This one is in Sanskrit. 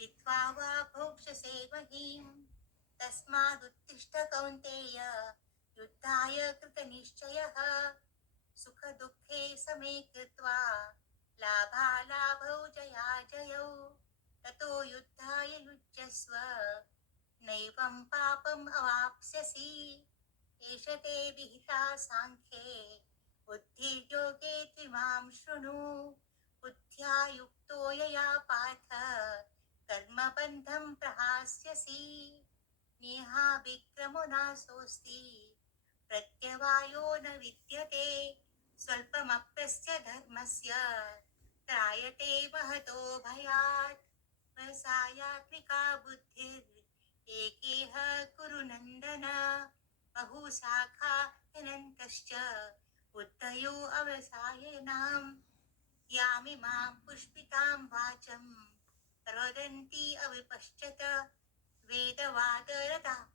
जित्वा वा भोक्ष्यसे महीम् तस्मादुत्तिष्ठ कौन्तेय युद्धाय कृतनिश्चयः सुखदुःखे समे कृत्वा लाभालाभौ जयाजयौ ततो युद्धाय युज्यस्व नैवं पापम् अवाप्स्यसि एष ते विहिता साङ्ख्ये बुद्धिर्योगे त्विमां शृणु बुद्ध्या युक्तो यया पार्थ कर्मबन्धं प्रहास्यसि नेहाभिक्रमो नाशोऽस्ति प्रत्यवायो न विद्यते स्वल्पमप्यस्य धर्मस्य त्रायते महतो भयात् व्यवसायात्मिका बुद्धिरेकेह कुरु नन्दन बहुशाखा अनन्तश्च बुद्धयो अवसायिनां यामिमां पुष्पितां वाचं प्रवदन्ति अविपश्चित वेदवादरताः